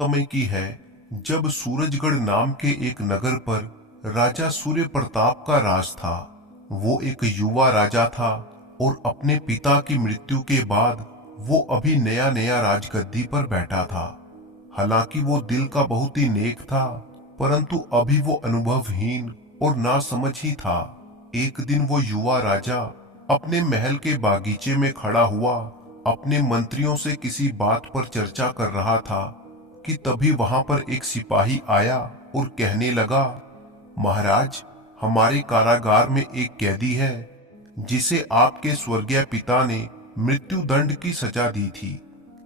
समय की है जब सूरजगढ़ नाम के एक नगर पर राजा सूर्य प्रताप का राज था। वो एक युवा राजा था और अपने पिता की मृत्यु के बाद वो अभी नया नया राजगद्दी पर बैठा था। हालांकि वो दिल का बहुत ही नेक था, परंतु अभी वो अनुभवहीन और नासमझ ही था। एक दिन वो युवा राजा अपने महल के बागीचे में खड़ा हुआ अपने मंत्रियों से किसी बात पर चर्चा कर रहा था कि तभी वहां पर एक सिपाही आया और कहने लगा, महाराज, हमारे कारागार में एक कैदी है जिसे आपके स्वर्गीय पिता ने मृत्यु दंड की सजा दी थी।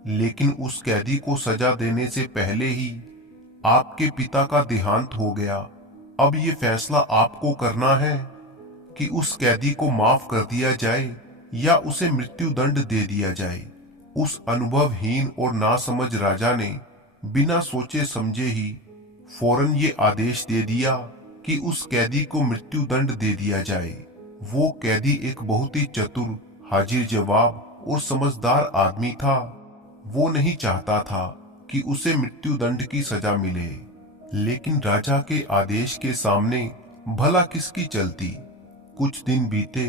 लेकिन उस कैदी को सजा देने से पहले ही आपके पिता का देहांत हो गया। अब ये फैसला आपको करना है कि उस कैदी को माफ कर दिया जाए या उसे मृत्यु दंड दे दिया जाए। उस अनुभवहीन और नासमझ राजा ने बिना सोचे समझे ही फौरन ये आदेश दे दिया कि उस कैदी को मृत्यु दंड दे दिया जाए। वो कैदी एक बहुत ही चतुर, हाजिर जवाब और समझदार आदमी था। वो नहीं चाहता था कि उसे मृत्यु दंड की सजा मिले, लेकिन राजा के आदेश के सामने भला किसकी चलती। कुछ दिन बीते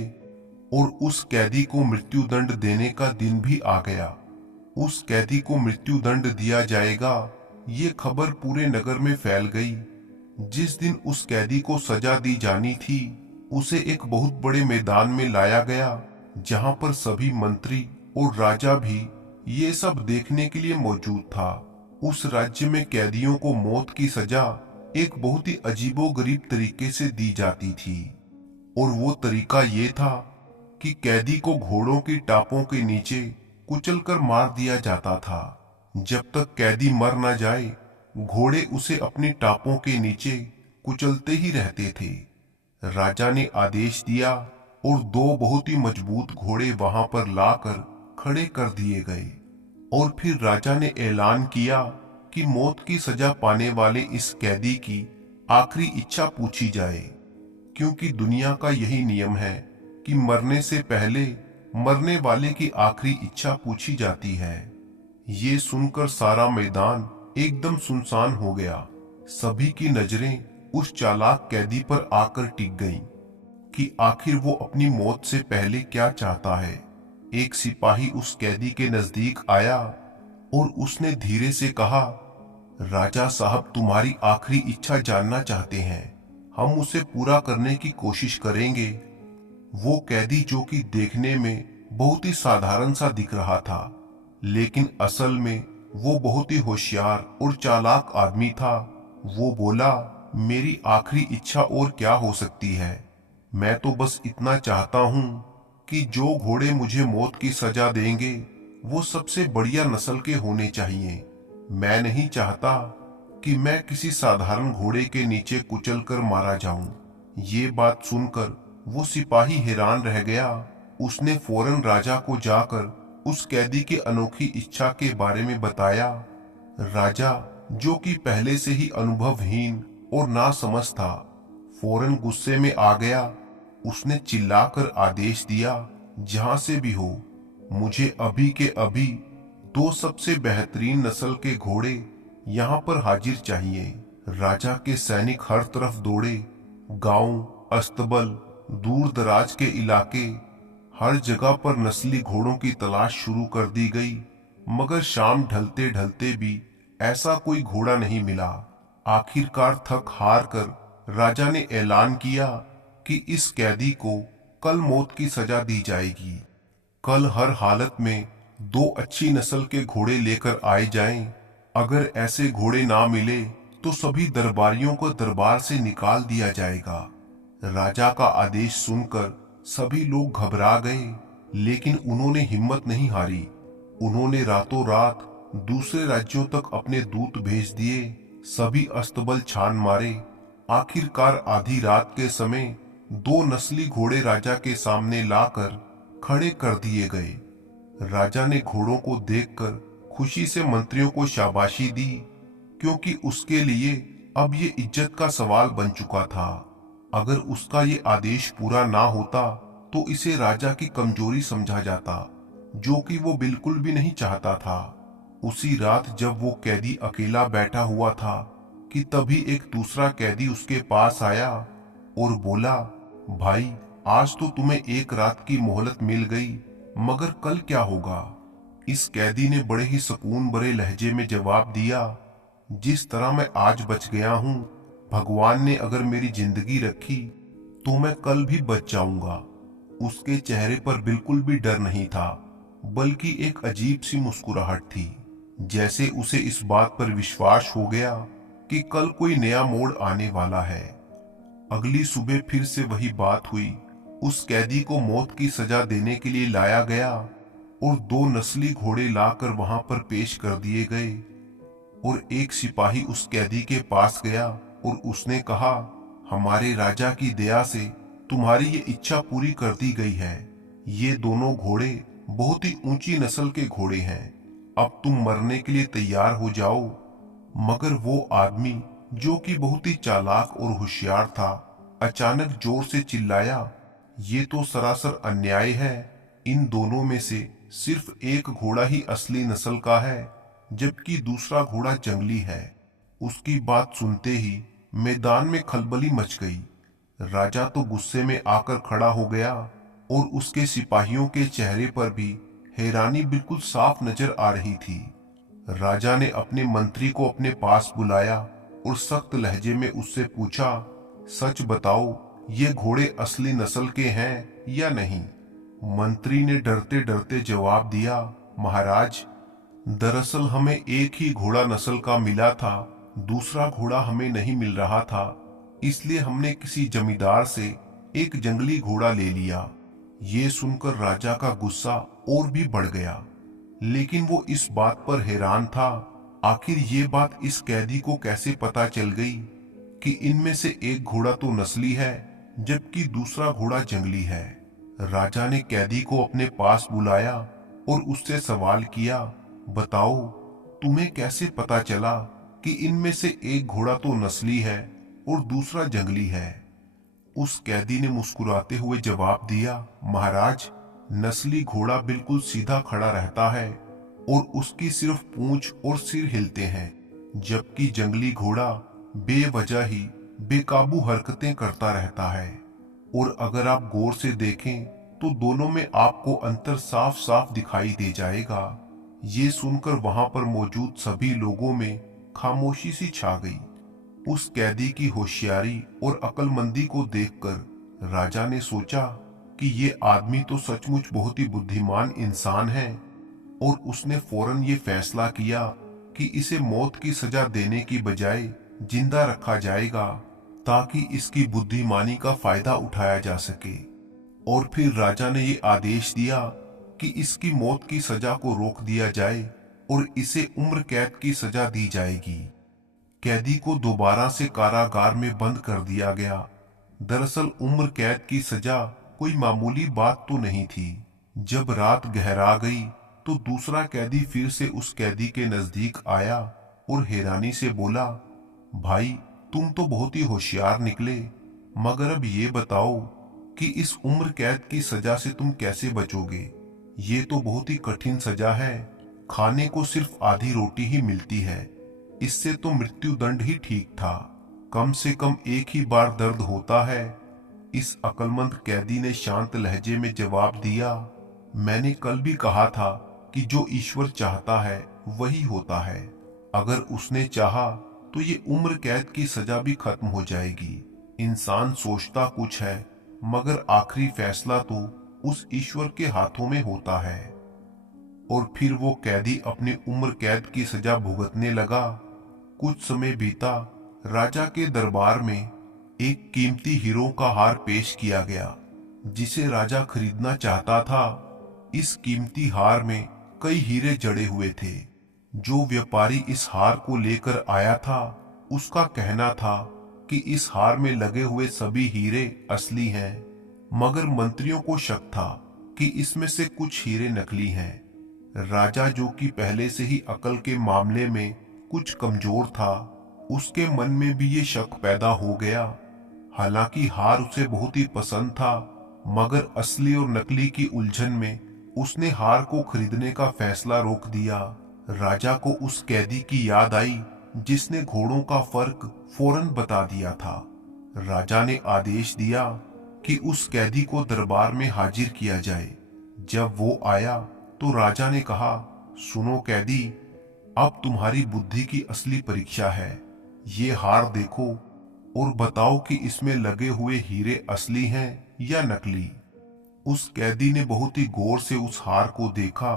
और उस कैदी को मृत्यु दंड देने का दिन भी आ गया। उस कैदी को मृत्यु दंड दिया जाएगा, ये खबर पूरे नगर में फैल गई। जिस दिन उस कैदी को सजा दी जानी थी, उसे एक बहुत बड़े मैदान में लाया गया, जहां पर सभी मंत्री और राजा भी ये सब देखने के लिए मौजूद था। उस राज्य में कैदियों को मौत की सजा एक बहुत ही अजीबोगरीब तरीके से दी जाती थी, और वो तरीका ये था कि कैदी को घोड़ों की टापों के नीचे कुचलकर मार दिया जाता था। जब तक कैदी मर न जाए, घोड़े उसे अपनी टापों के नीचे कुचलते ही रहते थे। राजा ने आदेश दिया और दो बहुत ही मजबूत घोड़े वहां पर लाकर खड़े कर दिए गए, और फिर राजा ने ऐलान किया कि मौत की सजा पाने वाले इस कैदी की आखिरी इच्छा पूछी जाए, क्योंकि दुनिया का यही नियम है कि मरने से पहले मरने वाले की आखिरी इच्छा पूछी जाती है। ये सुनकर सारा मैदान एकदम सुनसान हो गया। सभी की नजरें उस चालाक कैदी पर आकर टिक गईं कि आखिर वो अपनी मौत से पहले क्या चाहता है। एक सिपाही उस कैदी के नजदीक आया और उसने धीरे से कहा, राजा साहब, तुम्हारी आखिरी इच्छा जानना चाहते हैं। हम उसे पूरा करने की कोशिश करेंगे। वो कैदी, जो कि देखने में बहुत ही साधारण सा दिख रहा था, लेकिन असल में वो बहुत ही होशियार और चालाक आदमी था, वो बोला, मेरी आखिरी इच्छा और क्या हो सकती है। मैं तो बस इतना चाहता हूँ कि जो घोड़े मुझे मौत की सजा देंगे वो सबसे बढ़िया नस्ल के होने चाहिए। मैं नहीं चाहता कि मैं किसी साधारण घोड़े के नीचे कुचलकर मारा जाऊं। ये बात सुनकर वो सिपाही हैरान रह गया। उसने फौरन राजा को जाकर उस कैदी की अनोखी इच्छा के बारे में बताया। राजा, जो कि पहले से ही अनुभवहीन और नासमझ था, फौरन गुस्से में आ गया। उसने चिल्लाकर आदेश दिया, जहां से भी हो, मुझे अभी के अभी दो सबसे बेहतरीन नस्ल के घोड़े यहाँ पर हाजिर चाहिए। राजा के सैनिक हर तरफ दौड़े। गांव, अस्तबल, दूर दराज के इलाके, हर जगह पर नस्ली घोड़ों की तलाश शुरू कर दी गई, मगर शाम ढलते ढलते भी ऐसा कोई घोड़ा नहीं मिला। आखिरकार थक हार कर राजा ने ऐलान किया कि इस कैदी को कल मौत की सजा दी जाएगी। कल हर हालत में दो अच्छी नस्ल के घोड़े लेकर आए जाएं। अगर ऐसे घोड़े ना मिले तो सभी दरबारियों को दरबार से निकाल दिया जाएगा। राजा का आदेश सुनकर सभी लोग घबरा गए, लेकिन उन्होंने हिम्मत नहीं हारी। उन्होंने रातों रात दूसरे राज्यों तक अपने दूत भेज दिए। सभी अस्तबल छान मारे। आखिरकार आधी रात के समय दो नस्ली घोड़े राजा के सामने लाकर खड़े कर दिए गए। राजा ने घोड़ों को देखकर खुशी से मंत्रियों को शाबाशी दी, क्योंकि उसके लिए अब ये इज्जत का सवाल बन चुका था। अगर उसका ये आदेश पूरा ना होता तो इसे राजा की कमजोरी समझा जाता, जो कि वो बिल्कुल भी नहीं चाहता था। उसी रात जब वो कैदी अकेला बैठा हुआ था कि तभी एक दूसरा कैदी उसके पास आया और बोला, भाई, आज तो तुम्हें एक रात की मोहलत मिल गई, मगर कल क्या होगा? इस कैदी ने बड़े ही सुकून भरे लहजे में जवाब दिया, जिस तरह मैं आज बच गया हूँ, भगवान ने अगर मेरी जिंदगी रखी तो मैं कल भी बच जाऊंगा। उसके चेहरे पर बिल्कुल भी डर नहीं था, बल्कि एक अजीब सी मुस्कुराहट थी, जैसे उसे इस बात पर विश्वास हो गया कि कल कोई नया मोड़ आने वाला है। अगली सुबह फिर से वही बात हुई। उस कैदी को मौत की सजा देने के लिए लाया गया और 2 नस्ली घोड़े लाकर वहां पर पेश कर दिए गए। और एक सिपाही उस कैदी के पास गया और उसने कहा, हमारे राजा की दया से तुम्हारी ये इच्छा पूरी कर दी गई है। ये दोनों घोड़े बहुत ही ऊंची नस्ल के घोड़े हैं, अब तुम मरने के लिए तैयार हो जाओ। मगर वो आदमी, जो कि बहुत ही चालाक और होशियार था, अचानक जोर से चिल्लाया, ये तो सरासर अन्याय है। इन दोनों में से सिर्फ एक घोड़ा ही असली नस्ल का है, जबकि दूसरा घोड़ा जंगली है। उसकी बात सुनते ही मैदान में खलबली मच गई। राजा तो गुस्से में आकर खड़ा हो गया और उसके सिपाहियों के चेहरे पर भी हैरानी बिल्कुल साफ नजर आ रही थी। राजा ने अपने मंत्री को अपने पास बुलाया और सख्त लहजे में उससे पूछा, सच बताओ, ये घोड़े असली नस्ल के हैं या नहीं? मंत्री ने डरते डरते जवाब दिया, महाराज, दरअसल हमें एक ही घोड़ा नस्ल का मिला था, दूसरा घोड़ा हमें नहीं मिल रहा था, इसलिए हमने किसी जमींदार से एक जंगली घोड़ा ले लिया। ये सुनकर राजा का गुस्सा और भी बढ़ गया, लेकिन वो इस बात पर हैरान था, आखिर ये बात इस कैदी को कैसे पता चल गई कि इनमें से एक घोड़ा तो नस्ली है जबकि दूसरा घोड़ा जंगली है। राजा ने कैदी को अपने पास बुलाया और उससे सवाल किया, बताओ, तुम्हें कैसे पता चला कि इनमें से एक घोड़ा तो नस्ली है और दूसरा जंगली है? उस कैदी ने मुस्कुराते हुए जवाब दिया, महाराज, नस्ली घोड़ा बिल्कुल सीधा खड़ा रहता है और उसकी सिर्फ पूंछ और सिर हिलते हैं, जबकि जंगली घोड़ा बेवजह ही बेकाबू हरकतें करता रहता है। और अगर आप गौर से देखें तो दोनों में आपको अंतर साफ साफ दिखाई दे जाएगा। ये सुनकर वहां पर मौजूद सभी लोगों में खामोशी सी छा गई। उस कैदी की होशियारी और अक्लमंदी को देखकर राजा ने सोचा कि ये आदमी तो सचमुच बहुत ही बुद्धिमान इंसान है, और उसने फौरन ये फैसला किया कि इसे मौत की सजा देने की बजाय जिंदा रखा जाएगा, ताकि इसकी बुद्धिमानी का फायदा उठाया जा सके। और फिर राजा ने ये आदेश दिया कि इसकी मौत की सजा को रोक दिया जाए और इसे उम्र कैद की सजा दी जाएगी। कैदी को दोबारा से कारागार में बंद कर दिया गया। दरअसल उम्र कैद की सजा कोई मामूली बात तो नहीं थी। जब रात गहरा गई तो दूसरा कैदी फिर से उस कैदी के नजदीक आया और हैरानी से बोला, भाई, तुम तो बहुत ही होशियार निकले, मगर अब ये बताओ कि इस उम्र कैद की सजा से तुम कैसे बचोगे? ये तो बहुत ही कठिन सजा है, खाने को सिर्फ आधी रोटी ही मिलती है, इससे तो मृत्यु दंड ही ठीक था, कम से कम एक ही बार दर्द होता है। इस अक्लमंद कैदी ने शांत लहजे में जवाब दिया, मैंने कल भी कहा था कि जो ईश्वर चाहता है वही होता है। अगर उसने चाहा तो ये उम्र कैद की सजा भी खत्म हो जाएगी। इंसान सोचता कुछ है, मगर आखिरी फैसला तो उस ईश्वर के हाथों में होता है। और फिर वो कैदी अपनी उम्र कैद की सजा भुगतने लगा। कुछ समय बीता। राजा के दरबार में एक कीमती हीरों का हार पेश किया गया, जिसे राजा खरीदना चाहता था। इस कीमती हार में कई हीरे जड़े हुए थे। जो व्यापारी इस हार को लेकर आया था, उसका कहना था कि इस हार में लगे हुए सभी हीरे असली हैं, मगर मंत्रियों को शक था कि इसमें से कुछ हीरे नकली हैं। राजा, जो कि पहले से ही अकल के मामले में कुछ कमजोर था, उसके मन में भी ये शक पैदा हो गया। हालांकि हार उसे बहुत ही पसंद था, मगर असली और नकली की उलझन में उसने हार को खरीदने का फैसला रोक दिया। राजा को उस कैदी की याद आई जिसने घोड़ों का फर्क फौरन बता दिया था। राजा ने आदेश दिया कि उस कैदी को दरबार में हाजिर किया जाए। जब वो आया तो राजा ने कहा, सुनो कैदी, अब तुम्हारी बुद्धि की असली परीक्षा है। ये हार देखो और बताओ कि इसमें लगे हुए हीरे असली हैं या नकली। उस कैदी ने बहुत ही गौर से उस हार को देखा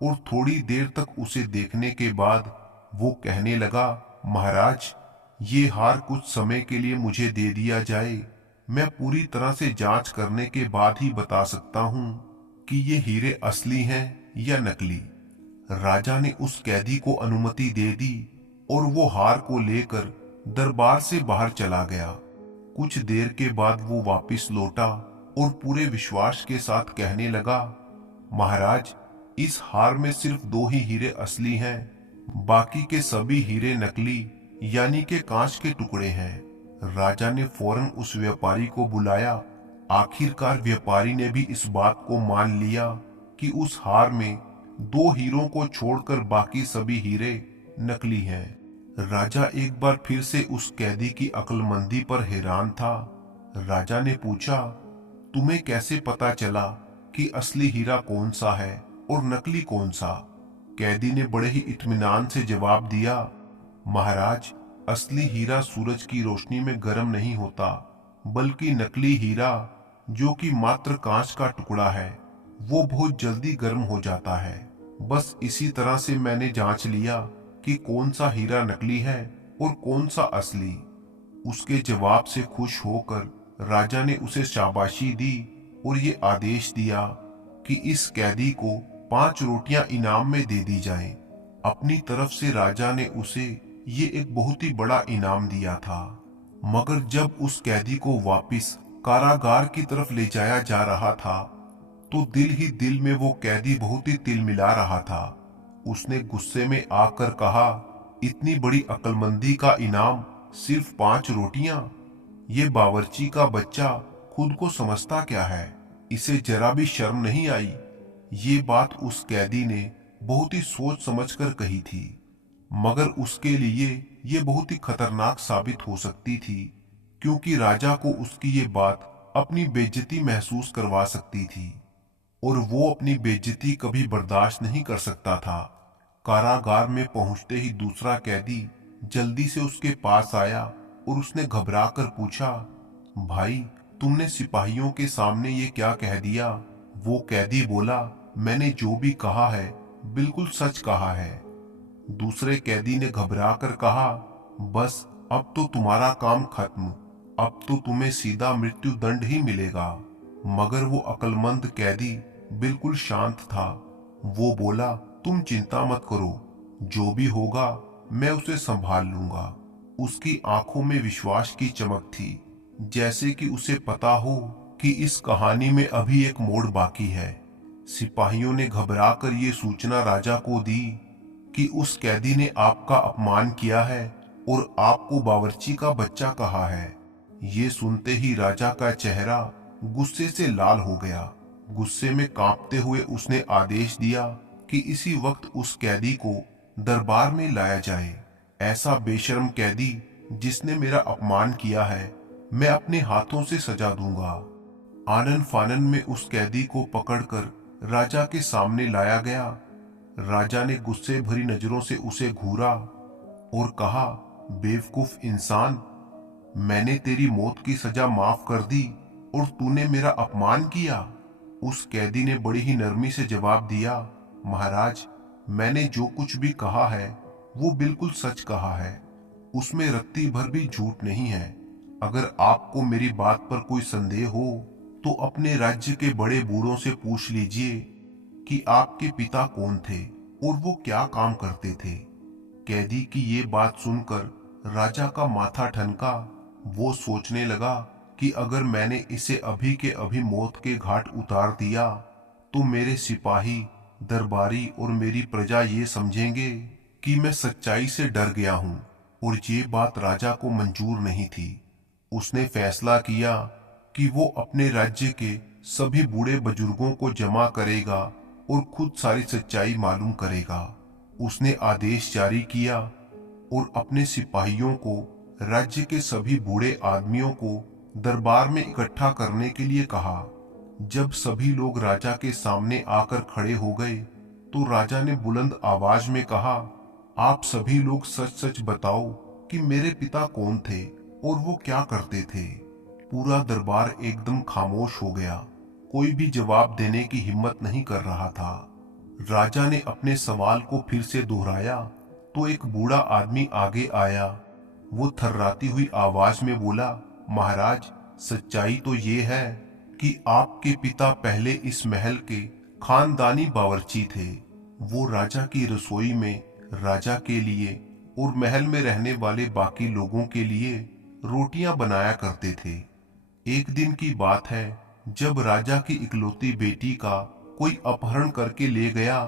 और थोड़ी देर तक उसे देखने के बाद वो कहने लगा, महाराज, ये हार कुछ समय के लिए मुझे दे दिया जाए। मैं पूरी तरह से जांच करने के बाद ही बता सकता हूँ कि ये हीरे असली हैं या नकली। राजा ने उस कैदी को अनुमति दे दी और वो हार को लेकर दरबार से बाहर चला गया। कुछ देर के बाद वो वापस लौटा और पूरे विश्वास के साथ कहने लगा, महाराज, इस हार में सिर्फ 2 ही हीरे असली हैं, बाकी के सभी हीरे नकली यानी के कांच के टुकड़े हैं। राजा ने फौरन उस व्यापारी को बुलाया। आखिरकार व्यापारी ने भी इस बात को मान लिया कि उस हार में 2 हीरों को छोड़कर बाकी सभी हीरे नकली हैं। राजा एक बार फिर से उस कैदी की अक्लमंदी पर हैरान था। राजा ने पूछा, तुम्हें कैसे पता चला कि असली हीरा कौन सा है और नकली कौन सा? कैदी ने बड़े ही इत्मीनान से जवाब दिया, महाराज, असली हीरा सूरज की रोशनी में गर्म नहीं होता, बल्कि नकली हीरा, जो कि मात्र कांच का टुकड़ा है, वो बहुत जल्दी गर्म हो जाता है। बस इसी तरह से मैंने जांच लिया कि कौन सा हीरा नकली है और कौन सा असली। उसके जवाब से खुश होकर राजा ने उसे शाबाशी दी और ये आदेश दिया कि इस कैदी को 5 रोटियां इनाम में दे दी जाएं। अपनी तरफ से राजा ने उसे ये एक बहुत ही बड़ा इनाम दिया था। मगर जब उस कैदी को वापस कारागार की तरफ ले जाया जा रहा था तो दिल ही दिल में वो कैदी बहुत ही तिलमिला रहा था। उसने गुस्से में आकर कहा, इतनी बड़ी अक्लमंदी का इनाम सिर्फ 5 रोटियां? ये बावर्ची का बच्चा खुद को समझता क्या है? इसे जरा भी शर्म नहीं आई। ये बात उस कैदी ने बहुत ही सोच समझकर कही थी, मगर उसके लिए ये बहुत ही खतरनाक साबित हो सकती थी, क्योंकि राजा को उसकी ये बात अपनी बेइज्जती महसूस करवा सकती थी और वो अपनी बेइज्जती कभी बर्दाश्त नहीं कर सकता था। कारागार में पहुंचते ही दूसरा कैदी जल्दी से उसके पास आया और उसने घबरा कर पूछा, भाई, तुमने सिपाहियों के सामने ये क्या कह दिया? वो कैदी बोला, मैंने जो भी कहा है बिल्कुल सच कहा है। दूसरे कैदी ने घबरा कर कहा, बस अब तो तुम्हारा काम खत्म, अब तो तुम्हें सीधा मृत्यु दंड ही मिलेगा। मगर वो अक्लमंद कैदी बिल्कुल शांत था। वो बोला, तुम चिंता मत करो, जो भी होगा मैं उसे संभाल लूंगा। उसकी आंखों में विश्वास की चमक थी, जैसे कि उसे पता हो कि इस कहानी में अभी एक मोड़ बाकी है। सिपाहियों ने घबराकर ये सूचना राजा को दी कि उस कैदी ने आपका अपमान किया है और आपको बावर्ची का बच्चा कहा है। ये सुनते ही राजा का चेहरा गुस्से से लाल हो गया। गुस्से में कांपते हुए उसने आदेश दिया कि इसी वक्त उस कैदी को दरबार में लाया जाए। ऐसा बेशर्म कैदी जिसने मेरा अपमान किया है, मैं अपने हाथों से सजा दूंगा। आनन फानन में उस कैदी को पकड़कर राजा के सामने लाया गया। राजा ने गुस्से भरी नजरों से उसे घूरा और कहा, बेवकूफ इंसान, मैंने तेरी मौत की सजा माफ कर दी और तूने मेरा अपमान किया। उस कैदी ने बड़ी ही नरमी से जवाब दिया, महाराज, मैंने जो कुछ भी कहा है वो बिल्कुल सच कहा है, उसमें रत्ती भर भी झूठ नहीं है। अगर आपको मेरी बात पर कोई संदेह हो तो अपने राज्य के बड़े बूढ़ों से पूछ लीजिए कि आपके पिता कौन थे और वो क्या काम करते थे। कैदी की ये बात सुनकर राजा का माथा ठनका। वो सोचने लगा कि अगर मैंने इसे अभी के अभी मौत के घाट उतार दिया तो मेरे सिपाही, दरबारी और मेरी प्रजा ये समझेंगे कि मैं सच्चाई से डर गया हूँ, और ये बात राजा को मंजूर नहीं थी। उसने फैसला किया कि वो अपने राज्य के सभी बूढ़े बुजुर्गों को जमा करेगा और खुद सारी सच्चाई मालूम करेगा। उसने आदेश जारी किया और अपने सिपाहियों को राज्य के सभी बूढ़े आदमियों को दरबार में इकट्ठा करने के लिए कहा। जब सभी लोग राजा के सामने आकर खड़े हो गए तो राजा ने बुलंद आवाज में कहा, आप सभी लोग सच सच बताओ कि मेरे पिता कौन थे और वो क्या करते थे। पूरा दरबार एकदम खामोश हो गया, कोई भी जवाब देने की हिम्मत नहीं कर रहा था। राजा ने अपने सवाल को फिर से दोहराया तो एक बूढ़ा आदमी आगे आया। वो थर्राती हुई आवाज में बोला, महाराज, सच्चाई तो ये है कि आपके पिता पहले इस महल के खानदानी बावर्ची थे। वो राजा की रसोई में राजा के लिए और महल में रहने वाले बाकी लोगों के लिए रोटियां बनाया करते थे। एक दिन की बात है, जब राजा की इकलौती बेटी का कोई अपहरण करके ले गया,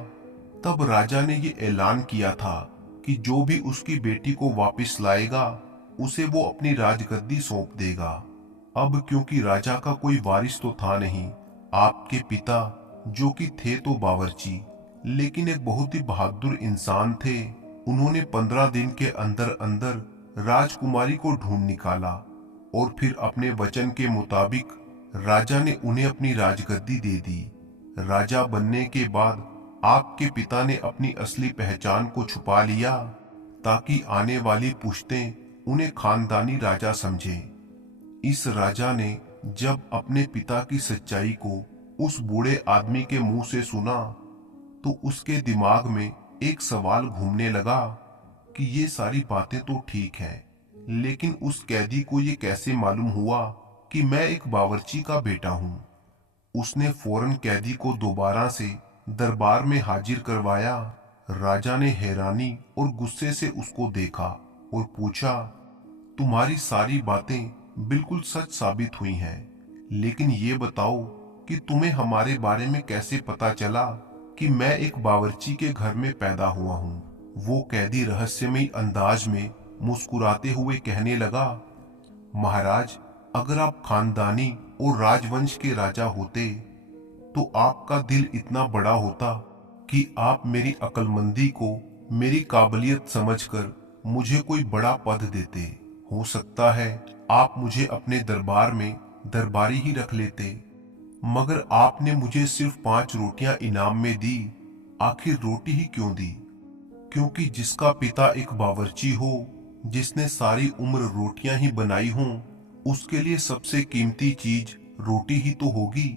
तब राजा ने ये ऐलान किया था कि जो भी उसकी बेटी को वापस लाएगा उसे वो अपनी राजगद्दी सौंप देगा। अब क्योंकि राजा का कोई वारिस तो था नहीं, आपके पिता जो कि थे तो बावर्ची लेकिन एक बहुत ही बहादुर इंसान थे, उन्होंने 15 दिन के अंदर अंदर राजकुमारी को ढूंढ निकाला और फिर अपने वचन के मुताबिक राजा ने उन्हें अपनी राजगद्दी दे दी। राजा बनने के बाद आपके पिता ने अपनी असली पहचान को छुपा लिया ताकि आने वाली पुश्तें उन्हें खानदानी राजा समझें। इस राजा ने जब अपने पिता की सच्चाई को उस बूढ़े आदमी के मुंह से सुना तो उसके दिमाग में एक सवाल घूमने लगा कि ये सारी बातें तो ठीक है, लेकिन उस कैदी को ये कैसे मालूम हुआ कि मैं एक बावर्ची का बेटा हूं। उसने फौरन कैदी को दोबारा से दरबार में हाजिर करवाया। राजा ने हैरानी और गुस्से से उसको देखा और पूछा, तुम्हारी सारी बातें बिल्कुल सच साबित हुई हैं, लेकिन ये बताओ कि तुम्हें हमारे बारे में कैसे पता चला कि मैं एक बावर्ची के घर में पैदा हुआ हूँ। वो कैदी रहस्यमयी अंदाज में मुस्कुराते हुए कहने लगा, महाराज, अगर आप खानदानी और राजवंश के राजा होते तो आपका दिल इतना बड़ा होता कि आप मेरी अक्लमंदी को मेरी काबिलियत समझकर मुझे कोई बड़ा पद देते। हो सकता है आप मुझे अपने दरबार में दरबारी ही रख लेते, मगर आपने मुझे सिर्फ 5 रोटियां इनाम में दी। आखिर रोटी ही क्यों दी? क्योंकि जिसका पिता एक बावर्ची हो, जिसने सारी उम्र रोटियां ही बनाई हों, उसके लिए सबसे कीमती चीज रोटी ही तो होगी,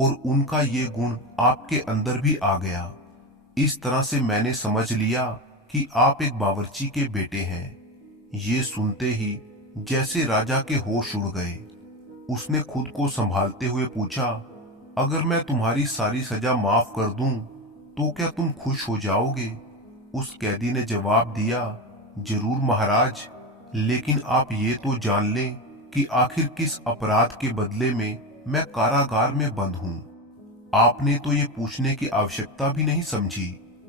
और उनका ये गुण आपके अंदर भी आ गया। इस तरह से मैंने समझ लिया कि आप एक बावर्ची के बेटे हैं। ये सुनते ही जैसे राजा के होश उड़ गए। उसने खुद को संभालते हुए पूछा, अगर मैं तुम्हारी सारी सजा माफ कर दूं तो क्या तुम खुश हो जाओगे? उस कैदी ने जवाब दिया, जरूर महाराज, लेकिन आप ये तो जान लें कि आखिर किस अपराध के बदले में मैं कारागार में बंद हूँ। आपने तो ये पूछने की आवश्यकता भी नहीं समझी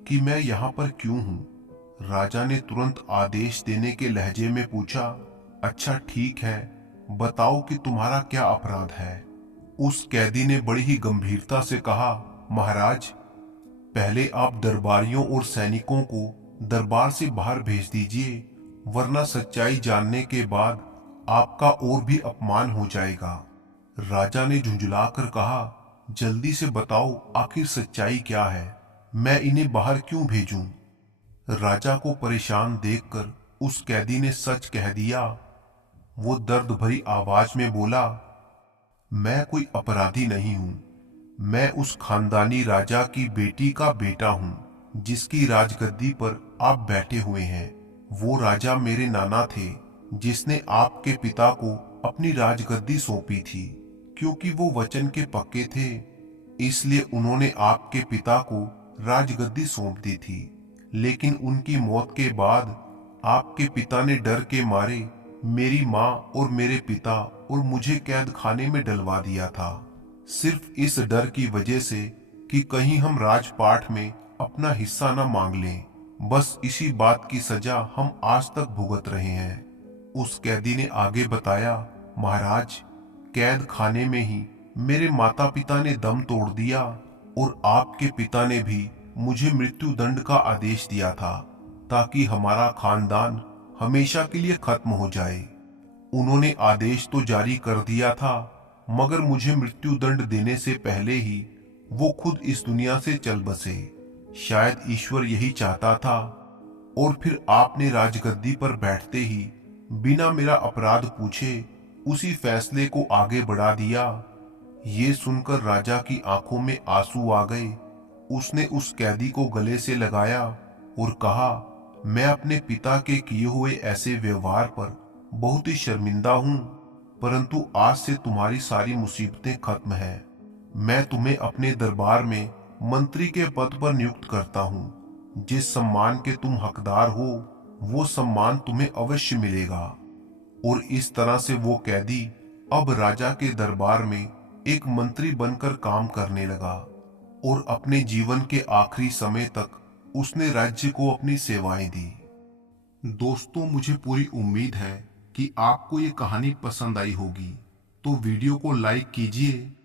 कि मैं यहाँ पर क्यों हूँ। राजा ने तुरंत आदेश देने के लहजे में पूछा, अच्छा ठीक है, बताओ कि तुम्हारा क्या अपराध है। उस कैदी ने बड़ी ही गंभीरता से कहा, महाराज, पहले आप दरबारियों और सैनिकों को दरबार से बाहर भेज दीजिए, वरना सच्चाई जानने के बाद आपका और भी अपमान हो जाएगा। राजा ने झुंझलाकर कहा, जल्दी से बताओ आखिर सच्चाई क्या है, मैं इन्हें बाहर क्यों भेजूं? राजा को परेशान देखकर उस कैदी ने सच कह दिया। वो दर्द भरी आवाज में बोला, मैं कोई अपराधी नहीं हूं, मैं उस खानदानी राजा की बेटी का बेटा हूं जिसकी राजगद्दी पर आप बैठे हुए हैं। वो राजा मेरे नाना थे जिसने आपके पिता को अपनी राजगद्दी सौंपी थी। क्योंकि वो वचन के पक्के थे, इसलिए उन्होंने आपके पिता को राजगद्दी सौंप दी थी। लेकिन उनकी मौत के बाद आपके पिता ने डर के मारे मेरी माँ और मेरे पिता और मुझे कैद खाने में डलवा दिया था, सिर्फ इस डर की वजह से कि कहीं हम राजपाट में अपना हिस्सा न मांग लें। बस इसी बात की सजा हम आज तक भुगत रहे हैं। उस कैदी ने आगे बताया, महाराज, कैद खाने में ही मेरे माता पिता ने दम तोड़ दिया और आपके पिता ने भी मुझे मृत्यु दंड का आदेश दिया था ताकि हमारा खानदान हमेशा के लिए खत्म हो जाए। उन्होंने आदेश तो जारी कर दिया था, मगर मुझे मृत्यु दंड देने से पहले ही वो खुद इस दुनिया से चल बसे। शायद ईश्वर यही चाहता था। और फिर आपने राजगद्दी पर बैठते ही बिना मेरा अपराध पूछे उसी फैसले को आगे बढ़ा दिया। ये सुनकर राजा की आंखों में आंसू आ गए। उसने उस कैदी को गले से लगाया और कहा, मैं अपने पिता के किए हुए ऐसे व्यवहार पर बहुत ही शर्मिंदा हूं, परंतु आज से तुम्हारी सारी मुसीबतें खत्म हैं। मैं तुम्हें अपने दरबार में मंत्री के पद पर नियुक्त करता हूं। जिस सम्मान के तुम हकदार हो वो सम्मान तुम्हें अवश्य मिलेगा। और इस तरह से वो कैदी अब राजा के दरबार में एक मंत्री बनकर काम करने लगा और अपने जीवन के आखिरी समय तक उसने राज्य को अपनी सेवाएं दी। दोस्तों, मुझे पूरी उम्मीद है कि आपको ये कहानी पसंद आई होगी, तो वीडियो को लाइक कीजिए